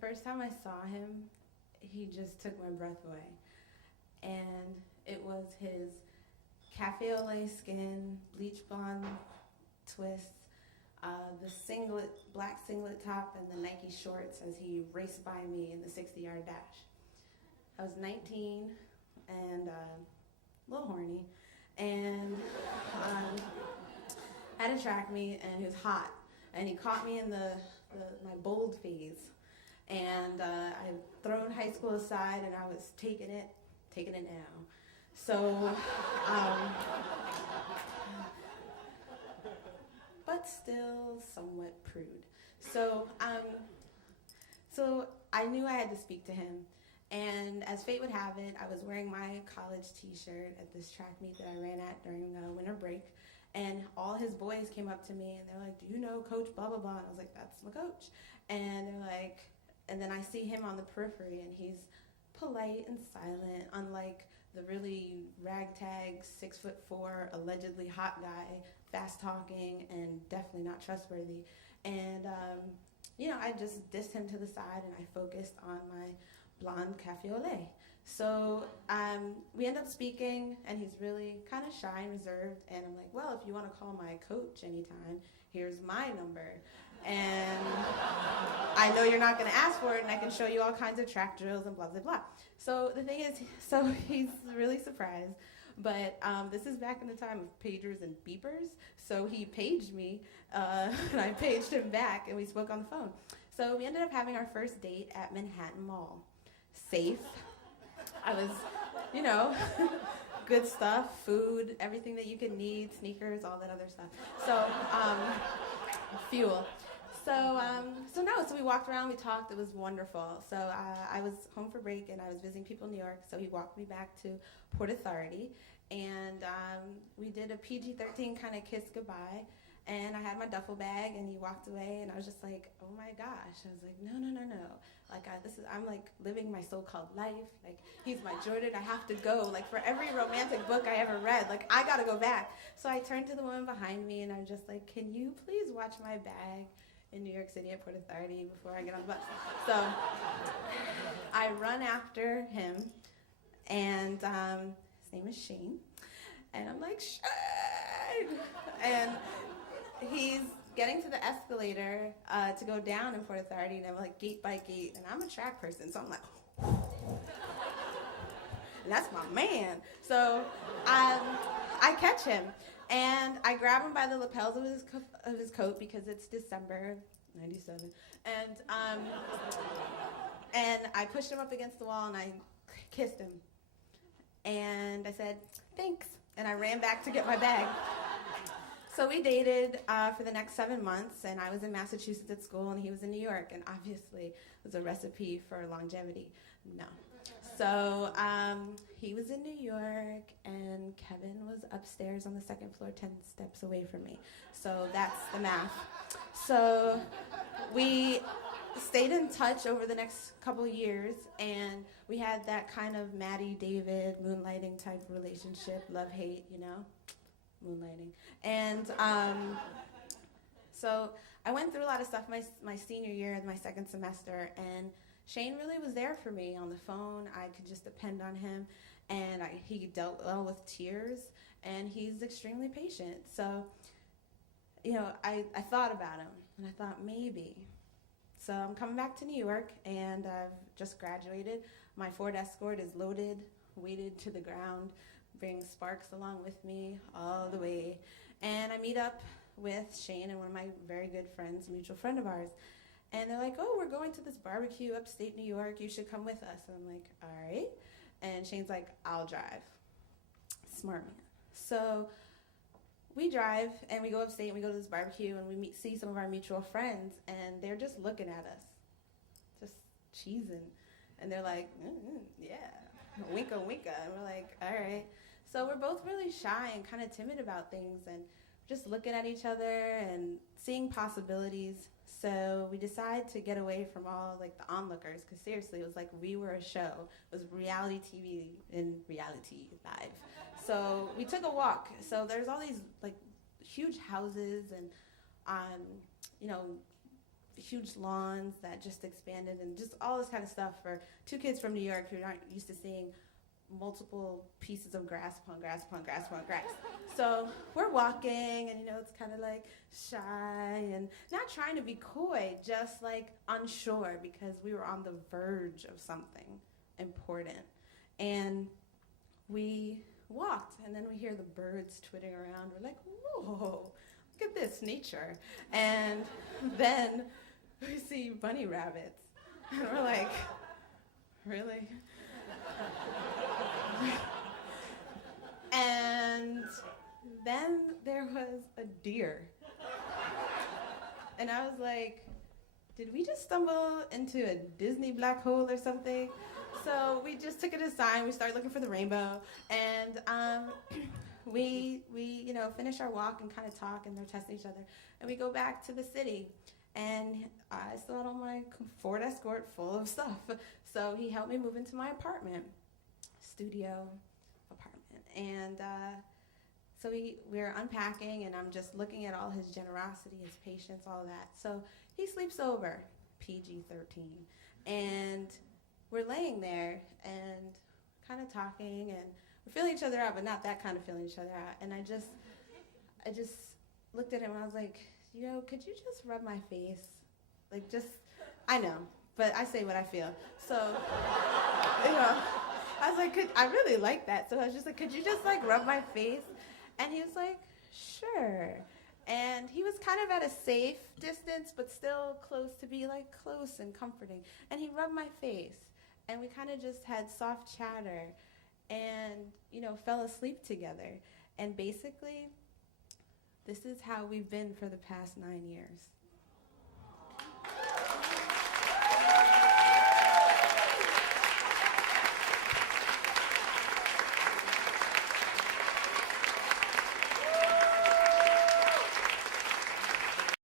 first time I saw him, he just took my breath away. And it was his cafe au lait skin, bleach blonde twists, the singlet, black singlet top, and the Nike shorts as he raced by me in the 60-yard dash. I was 19 and a little horny, and had a track meet, and he was hot, and he caught me in my bold phase, and I had thrown high school aside, and I was taking it now. So, but still somewhat prude. So I knew I had to speak to him. And as fate would have it, I was wearing my college t-shirt at this track meet that I ran at during winter break. And all his boys came up to me and they're like, "Do you know Coach blah, blah, blah?" And I was like, "That's my coach." And they're like, and then I see him on the periphery and he's polite and silent, unlike the really ragtag, 6'4", allegedly hot guy, fast talking and definitely not trustworthy. And, I just dissed him to the side and I focused on my blonde cafe au lait. So we end up speaking, and he's really kind of shy and reserved. And I'm like, "Well, if you want to call my coach anytime, here's my number. And I know you're not going to ask for it, and I can show you all kinds of track drills and blah, blah, blah." So the thing is, he's really surprised. But this is back in the time of pagers and beepers. So he paged me, and I paged him back, and we spoke on the phone. So we ended up having our first date at Manhattan Mall. Safe. I was, good stuff, food, everything that you could need, sneakers, all that other stuff. So, fuel. So we walked around, we talked, it was wonderful. So I was home for break and I was visiting people in New York, so he walked me back to Port Authority, and we did a PG-13 kind of kiss goodbye, and I had my duffel bag, and he walked away, and I was just like, "Oh my gosh." I was like, no. Like, I'm like living my so-called life. Like, he's my Jordan, I have to go. Like, for every romantic book I ever read, like, I gotta go back. So I turned to the woman behind me, and I'm just like, "Can you please watch my bag in New York City at Port Authority before I get on the bus?" So I run after him, and his name is Shane, and I'm like, "Shane!" And he's getting to the escalator to go down in Port Authority, and I'm like gate by gate, and I'm a track person, so I'm like, and that's my man. So I catch him, and I grab him by the lapels of his coat because it's December '97, and I pushed him up against the wall, and I kissed him, and I said, "Thanks," and I ran back to get my bag. So we dated for the next 7 months, and I was in Massachusetts at school, and he was in New York, and obviously it was a recipe for longevity. No. So he was in New York, and Kevin was upstairs on the second floor, 10 steps away from me. So that's the math. So we stayed in touch over the next couple of years, and we had that kind of Maddie David moonlighting type relationship, love-hate, moonlighting. And so I went through a lot of stuff my senior year and my second semester, and Shane really was there for me on the phone. I could just depend on him, and he dealt well with tears, and he's extremely patient. So, I thought about him, and I thought maybe. So I'm coming back to New York, and I've just graduated. My Ford Escort is loaded, weighted to the ground, bring Sparks along with me all the way. And I meet up with Shane and one of my very good friends, a mutual friend of ours. And they're like, "Oh, we're going to this barbecue upstate New York. You should come with us." And I'm like, "All right." And Shane's like, "I'll drive." Smart man. So we drive and we go upstate and we go to this barbecue and we see some of our mutual friends, and they're just looking at us, just cheesing. And they're like, "Yeah, winka, winka." And we're like, "All right." So we're both really shy and kind of timid about things, and just looking at each other and seeing possibilities. So we decide to get away from all like the onlookers, because seriously, it was like we were a show. It was reality TV in reality live. So we took a walk. So there's all these like huge houses and huge lawns that just expanded, and just all this kind of stuff for two kids from New York who aren't used to seeing multiple pieces of grass upon grass upon grass upon grass. So we're walking, and it's kind of like shy and not trying to be coy, just like unsure because we were on the verge of something important. And we walked, and then we hear the birds twittering around. We're like, whoa, look at this nature. And then we see bunny rabbits, and we're like, really? And then there was a deer. And I was like, did we just stumble into a Disney black hole or something? So we just took it as a sign. We started looking for the rainbow. And we finish our walk and kind of talk, and they're testing each other. And we go back to the city. And I still had on my Ford Escort full of stuff. So he helped me move into my apartment, studio apartment. And so we're unpacking, and I'm just looking at all his generosity, his patience, all that. So he sleeps over, PG-13. And we're laying there and kind of talking, and we're feeling each other out, but not that kind of feeling each other out. And I just looked at him, and I was like, could you just rub my face? Like, I know, but I say what I feel. So, I was like, I really like that. So I was just like, could you just like rub my face? And he was like, sure. And he was kind of at a safe distance, but still close to be like close and comforting. And he rubbed my face, and we kind of just had soft chatter and, fell asleep together. And basically, this is how we've been for the past 9 years.